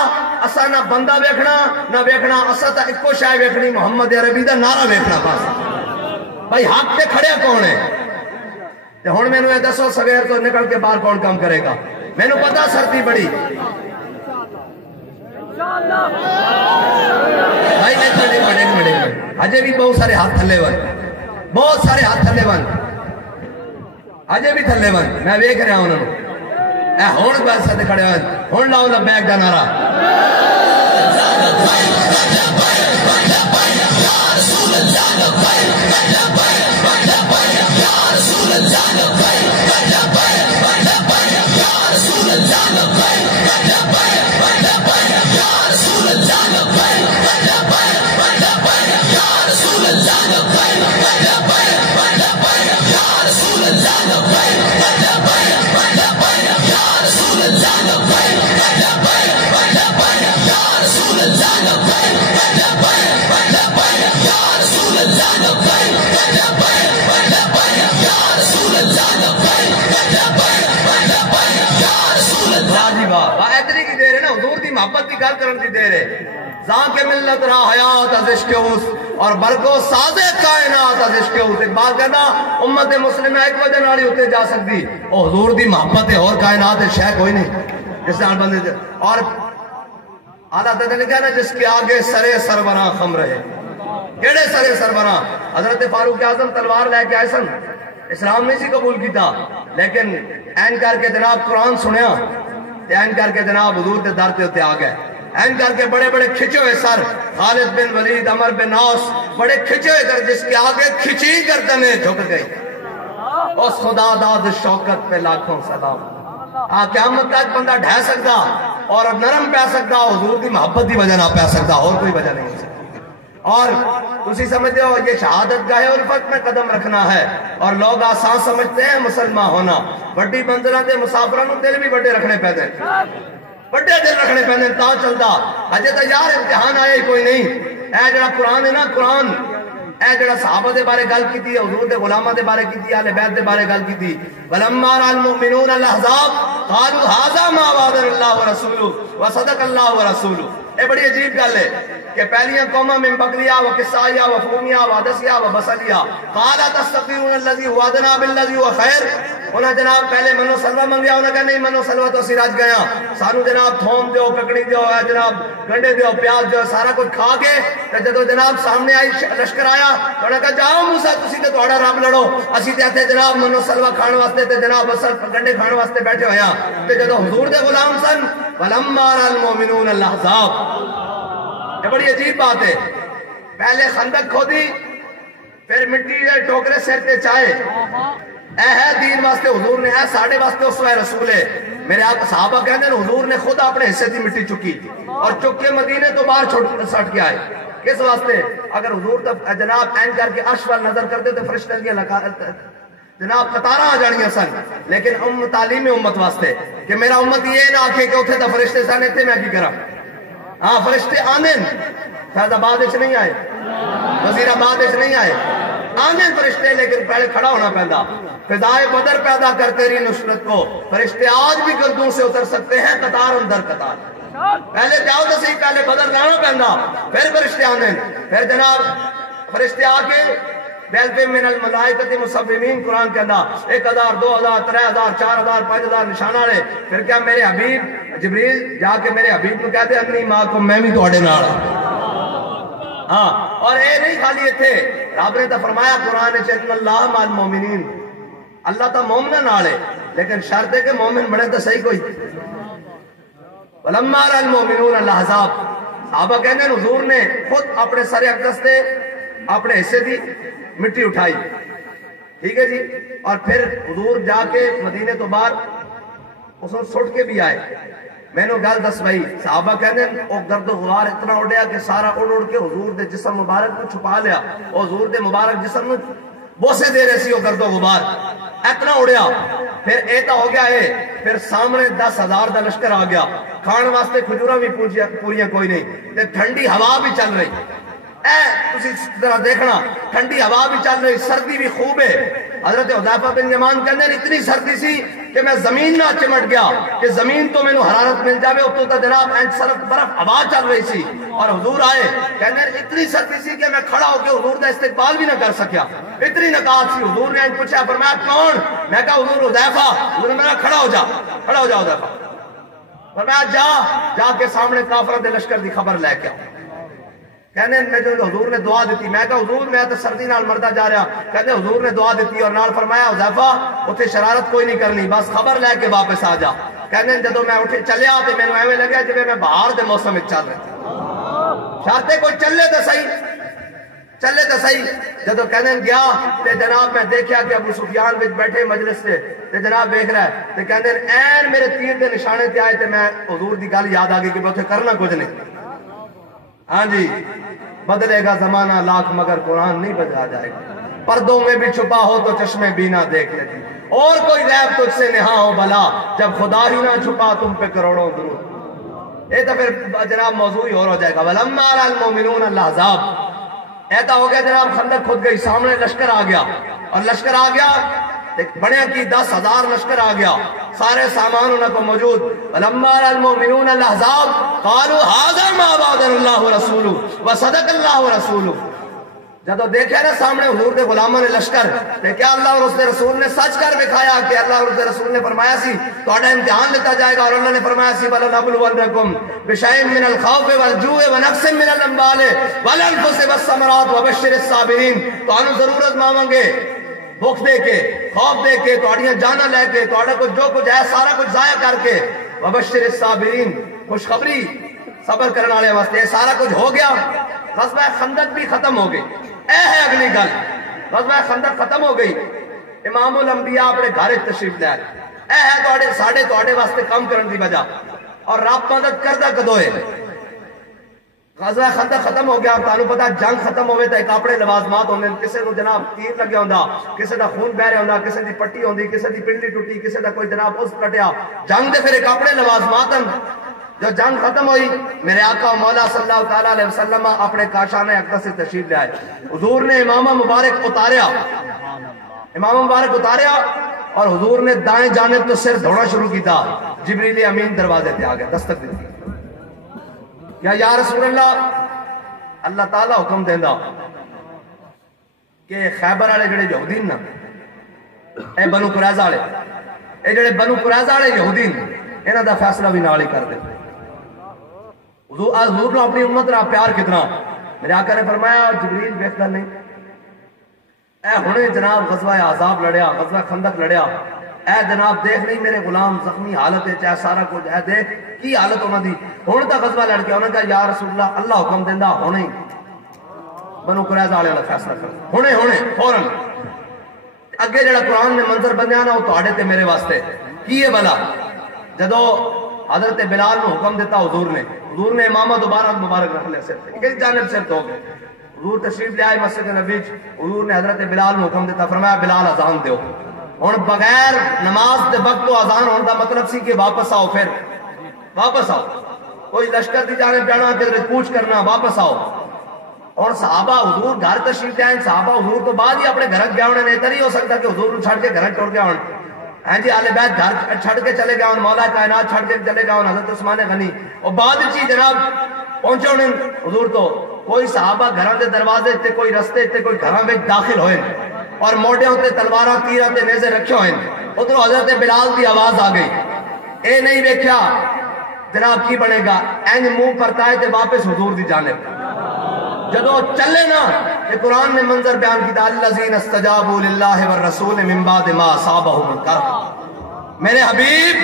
اسا نہ بندہ ویکھنا نہ ویکھنا، اسا تا ایکو شے ویکھنی محمد عربی دا نعرہ ویکھنا بس۔ بھائی حق تے کھڑیا کون ہے؟ تے ہن مینوں اے دسو سویر تو نکل کے باہر کون کام کرے گا؟ مینوں پتہ سردی بڑی بھائی ایک منٹ اجے بھی بہت سارے ہاتھ تھلے ون، بہت سارے ہاتھ تھلے ون، اجے بھی تھلے ون، میں ویکھ رہا ہوں انہوں نے۔ اے ہون بس ساتھ کھڑے ون، ہون لاؤ لبیک دا نعرہ۔ رسول اللہ جی واہ اتنی کی دیر ہے نا حضور دی محبت کی گل کرن دی دیر ہے زاں کے ملت را حیات از عشق اس اور برگو ساز کائنات از عشق اس اقبال کہنا امت مسلمہ ایک وجہ نالی ہوتے جا سکتی او حضور دی محبت ہے اور کائنات ہے شے کوئی نہیں جس نال بندے دے اور اعلیٰ حضرت نے کہنا جس کے آگے سرے سربراں خم رہے کیڑے سرے سربراں حضرت فاروق اعظم تلوار لے کے آئے سن اسلام نہیں سی قبول کیتا لیکن این کر کے جناب قرآن سنیا این کر کے جناب حضور دے در تے ہوتے آ گئے این کر کے بڑے بڑے کھچے ہوئے سر خالد بن ولید عمر بن عاص بڑے کھچے ہوئے در جس کے آگے کھچی گردنیں جھک گئی اس خدا داد شوکت پہ لاکھوں سلام قیامت تک بندہ ڈھہ سکتا اور نرم پہ سکتا حضور کی محبت کی وجہ نہ پہ سکتا اور کوئی وجہ نہیں ہو سکتی اور تسی سمجھتے ہو یہ شہادت گاہ الفت میں قدم رکھنا ہے اور لوگ آسان سمجھتے ہیں مسلمان ہونا بڑی منزلہ دے مسافرانوں دل بھی بڑے رکھنے پہ دیں بڑے دل رکھنے پہ دیں تا چلتا اجے تو یار امتحان آیا ہی کوئی نہیں اے جڑا قرآن ہے نا قرآن اے جڑا صحابہ دے بارے گل کی تھی حضور دے غلامہ دے بارے کی تھی اہل بیت دے بارے گل کی تھی وَلَمَّا رَأَى الْمُؤْمِنُونَ الْأَحْزَابَ قَالُوا هَذَا مَا وَعَدَنَا اللَّهُ وَرَسُولُهُ وَصَدَقَ اللَّهُ وَرَسُولُهُ اے بڑی عجیب گل ہے کہ پہلیاں قومہ من بقلیہ وقصائیہ وفومیہ وعدسیہ وبسلیہ قَالَ تَسْتَقِرُونَ الَّذِي وَعَدَنَا بِالَّذِي هُوَ خَيْرٌ انہاں جناب پہلے منو سلوہ منگیا انہاں کہا نہیں منو سلوہ تو اسی راج گیا سانو جناب تھوم دیو ککڑی دیو جناب گنڈے دیو پیاز دیو سارا کچھ کھا کے جدو جناب سامنے آئی لشکر آیا تو انہاں کہا جاؤ موسیٰ تسی تے توڑا رب لڑو اسی تے آتے جناب منو سلوہ کھان واسطے تے جناب اصل گنڈے کھان واسطے بیٹھے ہویا تے جدو حضور دے غلام سن وَلَمَّا رَأَى الْمُؤْمِنُونَ الْأَحْزَابَ یہ بڑی عجیب بات ہے پہلے خندق کھودی پھر مٹی دے ٹوکرے سر تے چائے اے ہے دین واسطے حضور نے اے ساڑھے واسطے اسوہ رسول ہے میرے آپ صحابہ کہتے ہیں حضور نے خود اپنے حصے دی مٹی چکی اور چک کے مدینے تو باہر سٹ کے آئے کس واسطے اگر حضور جناب این کر کے عرش وال نظر کرتے تو فرشتے دیا جناب قطارہ آ جانیاں سن لیکن تعلیم امت واسطے کہ میرا امت یہ نہ آکھے کہ اتھے تا فرشتے سن اتھے میں کی کرا ہاں فرشتے آمین فیض آباد اچھ نہیں آئے وزیر آباد اچھ نہیں آئے آمین فرشتے لیکن پہلے کھڑا ہونا پہندا فضائے بدر پیدا کر تیری نصرت کو فرشتے آج بھی گردوں سے اتر سکتے ہیں قطار اندر قطار پہلے جاؤ تو صحیح پہلے بدر جانا پہندا پھر فرشتے آمین پھر جناب فرشتے آکے بیلفِ من الملائکت مصومین قرآن کے اندر 1000 2000 3000 4000 5000 نشانہ لے پھر کیا میرے حبیب جبریل جا کے میرے حبیب کو کہتے انی ماکم میں بھی توڑے نال ہاں اور اے نہیں خالی تھے رب نے تو فرمایا قرآن چیتن اللہ مع المومنین اللہ تا مومنہ نالے لیکن شرط ہے کہ مومن بڑے تو صحیح کوئی وَلَمَّا رَأَى الْمُؤْمِنُونَ الْأَحْزَابَ صحابہ کہنے ہیں حضور نے خود اپنے سر اقدس سے اپنے حصے دی مٹی اٹھائی ٹھیک ہے جی اور پھر حضور جا کے مدینے تو بعد اس نے سٹ کے بھی آئے میں نے گل دس بھائی صحابہ کہنے ہیں وہ گرد و غبار اتنا اڑیا کہ سارا اڑ اڑ کے حضور دے جسم مبارک کو چھپا لیا اور حضور دے مبارک جسم میں بوسے دے رہے سی وہ گرد و غبار اتنا اڑیا پھر ایتا ہو گیا ہے پھر سامنے 10,000 دا لشکر آ گیا کھان واسطے کھجورہ بھی پوریاں کوئی نہیں تے ٹھنڈی ہوا بھی چل رہی اے تسی ذرا دیکھنا ٹھنڈی ہوا بھی چل رہی سردی بھی خوب ہے حضرت حذیفہ بن یمان کہنے ہیں اتنی سردی سی کہ میں زمین نہ چمٹ گیا کہ زمین تو میں نے حرارت مل جاوے اب تو جناب سرف برف ہوا چل رہی سی اور حضور آئے کہنے ہیں اتنی سردی سی کہ میں کھڑا ہو کے حضور دا استقبال بھی نہ کر سکیا اتنی نکات سی حضور نے پوچھا فرمایا کون میں کہا حضور حذیفہ حضور نے میرا کھڑا ہو جا حذیفہ فرمایا جا کے سامنے کافرہ دے لشکر دی خبر لے کے کہنے میں جو حضور نے دعا دیتی میں کہا حضور میں تو سردی نال مردہ جا رہا کہنے حضور نے دعا دیتی اور نال فرمایا حذیفہ اتھے شرارت کوئی نہیں کرنی بس خبر لے کے واپس آ جا کہنے جدو میں اٹھے چلے آتے میں نے ایویں لگیا جب میں باہر دے موسم میں چل رہے تھے شارتے کوئی چلے تو صحیح جدو کہنے گیا تے جناب میں دیکھیا کہ ابو سفیان وچ بیٹھے مجلس سے تے جناب دیکھ رہا ہے تے کہنے این میرے تیر دے نشانے تے آئے تے میں حضور دی گل یاد آ گئی کہ میں اتھے کرنا کچھ نہیں ہاں جی بدلے گا زمانہ لاکھ مگر قرآن نہیں بجا جائے گا پردوں میں بھی چھپا ہو تو چشمے بینا دیکھ لیتی اور کوئی غیب تجھ سے نہا ہو بھلا جب خدا ہی نہ چھپا تم پہ کروڑوں درود یہ تو پھر جناب موضوع ہی اور ہو جائے گا وَلَمَّا رَأَى الْمُؤْمِنُونَ الْأَحْزَابَ ایتا ہو گیا جناب خندق کھود گئی سامنے لشکر آ گیا اور لشکر آ گیا بڑے کی 10,000 لشکر آ گیا، سارے سامان انہوں کو موجود. وَلَمَّا رَأَى الْمُؤْمِنُونَ الْأَحْزَابَ قَالُوا هَذَا مَا وَعَدَنَا اللَّهُ وَرَسُولُهُ وَصَدَقَ اللَّهُ وَرَسُولُهُ. جب دیکھے نا سامنے حضور دے غلاموں نے لشکر تے کیا اللہ اور اس دے رسول نے سچ کر دکھایا کہ اللہ اور اس دے رسول نے فرمایا سی تہاڈا امتحان لیتا جائے گا، اور اللہ نے فرمایا سی وَلَنَبْلُوَنَّكُمْ بِشَيْءٍ مِّنَ الْخَوْفِ وَالْجُوعِ وَنَقْصٍ مِّنَ الْأَمْوَالِ وَالْأَنفُسِ وَالثَّمَرَاتِ وَبَشِّرِ الصَّابِرِينَ. تو انو ضرورت مانگے بھوک دے کے، خوف دے کے، تہاڈیاں جاناں لے کے، تہاڈا کچھ جو کچھ ہے سارا کچھ ضائع کر کے. وَبَشِّرِ الصَّابِرِينَ، خوشخبری صبر کرنے والے واسطے. سارا کچھ ہو گیا، غزوہ خندق بھی ختم ہو گئی. اے ہے اگلی گل، غزوہ خندق ختم ہو گئی، امام الانبیاء اپنے گھر تشریف لے آئے. اے ہے ساڈے تہاڈے واسطے کم کرن دی وجہ. اور رب مدد کردا کدوں ہے؟ غزوہ خندق ختم ہو گیا. تانوں پتہ جنگ ختم ہوئے تے کپڑے لوازمات ہوندے، کسے نو جناب تیر لگیا ہوندا، کسے دا خون بہ رہا ہوندا، کسے دی پٹی ہوندی، کسے دی پنڈلی ٹوٹی، کسے دا کوئی جناب اس کٹیا. جنگ دے پھر کپڑے لوازمات ہیں. جو جنگ ختم ہوئی میرے آقا و مولا صلی اللہ تعالیٰ علیہ وسلم اپنے کاشانِ اقدس سے تشریف لے آئے. حضور نے امامہ مبارک اتاریا اور حضور نے دائیں جانب تو سر دھونا شروع کی تھا. جبریل امین دروازے پہ آ گیا، دستک دی تھی. یا رسول اللہ، اللہ تعالیٰ حکم دیندہ کہ خیبر والے جڑے یہودین نا، اے بنو قریظہ والے، اے جڑے بنو قریظہ والے یہودین، انہاں دا فیصلہ بھی نال ہی کر دے. حضور نے اپنی امت نال پیار کتنا. میرے آقا نے فرمایا جبریل ویکھدا نہیں، اے ہنے جناب غزوہ احزاب لڑیا، غزوہ خندق لڑیا، اے جناب دیکھ نہیں میرے غلام زخمی حالت ہے، چاہے سارا کچھ ہے، دیکھ کی حالت انہاں دی. ہن تا غزوہ لڑ کے انہاں کہا یا رسول اللہ، اللہ حکم دیندا ہنے ہی بنو قریظہ والے دا فیصلہ کر، ہنے فوراً. اگے جڑا قرآن نے منظر بنیا نا وہ تہاڈے تے میرے واسطے کی ہے بلا. جدو حضرت بلال نے حکم دیتا حضور نے امامہ دوبارہ مبارک رکھ لے سر تے ایک جانب سر تو گئے. حضور تشریف لے آئے مسجد نبی، حضور نے حضرت بلال نے حکم دیتا، فرمایا بلال اذان دیو. ہن بغیر نماز دے وقت تو اذان ہونے دا مطلب سی کہ واپس آؤ، پھر واپس آؤ، کوئی لشکر دی جانب جانا کہ کوچ کرنا، واپس آؤ. اور صحابہ حضور گھر تشریف لے آئے، صحابہ حضور تو بعد ہی اپنے گھر گیا ہونے، نہیں تو نہیں ہو سکتا کہ حضور چھڑ کے گھر ٹوڑ گیا ہونے. ہاں جی آل بیت گھر چھڑ کے چلے گیا، مولا کائنات چھڑ کے چلے گیا، حضرت عثمان غنی اور بعد چی جناب پہنچے ہونے حضور. تو کوئی صحابہ گھران دے دروازے تے، کوئی رستے تے، کوئی گھران میں داخل ہوئے اور موڑے ہوتے تلواراں تیراں تے نیزے رکھے ہوئے. ادھر حضرت بلال دی آواز آ گئی، اے نہیں دیکھا جناب کی بنے گا، این منہ پرتائے تے واپس حضور دی جانب. جدو چلے نا کہ قرآن نے منظر بیان کی تھا، الذین استجابوا للہ والرسول من بعد ما اصابہم القرح. میرے حبیب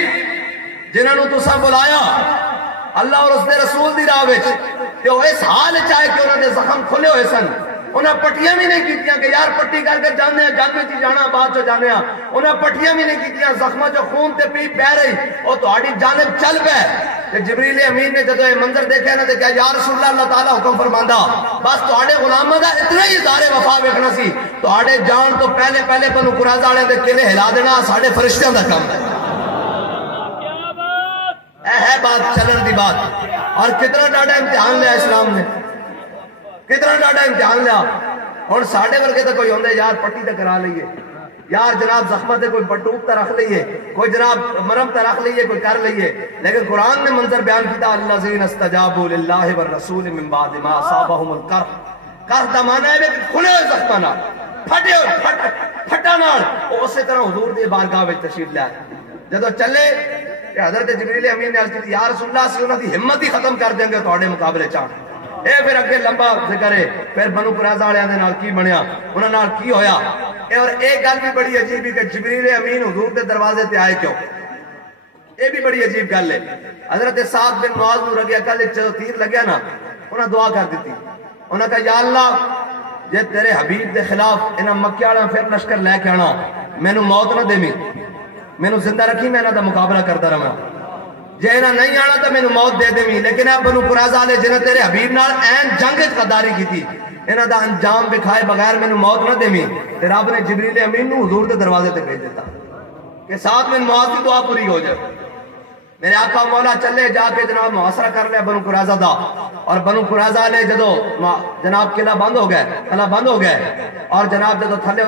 جنہوں نے تساں بلایا اللہ اور اس دے رسول دی راہ وچ تے او اس حال چاہے کہ انہوں نے زخم کھلے ہوئے سن، انہیں پٹیاں بھی نہیں کیتیاں کہ یار پٹی کر کے جانے ہیں، جنگ میں جانا بعد جو جانے ہیں. انہیں پٹیاں بھی نہیں کیتیاں، زخمہ جو خون تے پی بہ رہی وہ تہاڈی جانب چل پئے. کہ جبریل امین نے جدو یہ منظر دیکھا نا تے کہا یا رسول اللہ، اللہ تعالیٰ حکم فرماندا بس تہاڈے غلاماں دا اتنا ہی اظہار وفا ویکھنا سی، تہاڈے جان تو پہلے بنو قریظہ والے دے قلعے ہلا دینا ساڈے فرشتیاں دا کام ہے. اے ہے بات چلن دی بات. اور کتنا ڈاڈا امتحان لیا اسلام نے، کتنا ڈاڈا امتحان لیا. ہن ساڈے ورگے تے کوئی ہوندے یار پٹی تے کرا لئیے، یار جناب زخمہ تے کوئی بٹوک تے رکھ لئیے، کوئی جناب مرم تے رکھ لئیے، کوئی کر لئیے. لیکن قرآن نے منظر بیان کیتا، الذین استجابوا للہ والرسول من بعد ما اصابہم القرح. قرح دا معنی ہے کہ کھلے ہوئے زخمہ نال، پھٹے ہوئے پھٹا نال. اسی طرح حضور دی بارگاہ وچ تشریف لے آئے. جدو چلے کہ حضرت جبریل امین نے عرض کی یا رسول اللہ سے انہاں دی ہمت ہی ختم کر دیں گے تہاڈے مقابلے چاہ. اے پھر اگے لمبا ذکر ہے، پھر بنو قریظہ والے دے نال کی بنیا، انہاں نال کی ہویا. اور ایک گل بھی بڑی عجیب ہے کہ جبریل امین حضور دے دروازے تے آئے کیوں، یہ بھی بڑی عجیب گل ہے. حضرت سعد بن معاذ نوں رگیا کل جدو تیر لگیا نا، انہاں دعا کر دیتی، انہاں کہا یا اللہ جے تیرے حبیب دے خلاف انہاں مکے والا پھر لشکر لے کے آنا، مینوں موت نہ دیویں، مینوں زندہ رکھی، میں انہاں دا مقابلہ کرتا رہا. جے انہاں نہیں آنا تو مینوں موت دے دیویں. لیکن اے بنو قریظہ والے جنہاں تیرے حبیب نال این جنگ وچ غداری کیتی، انہاں دا انجام دکھائے بغیر مینوں موت نہ دیویں. تے رب نے جبریل امین نوں حضور دے دروازے تے بھیج دیتا کہ ساتھ میں معاذ کی دعا پوری ہو جائے. میرے آقا مولا چلے جا کے جناب محاصرہ کر لیا بنو قریظہ دا. اور بنو قریظہ والے جدو جناب قلعہ بند ہو گئے اور جناب جدو تھلے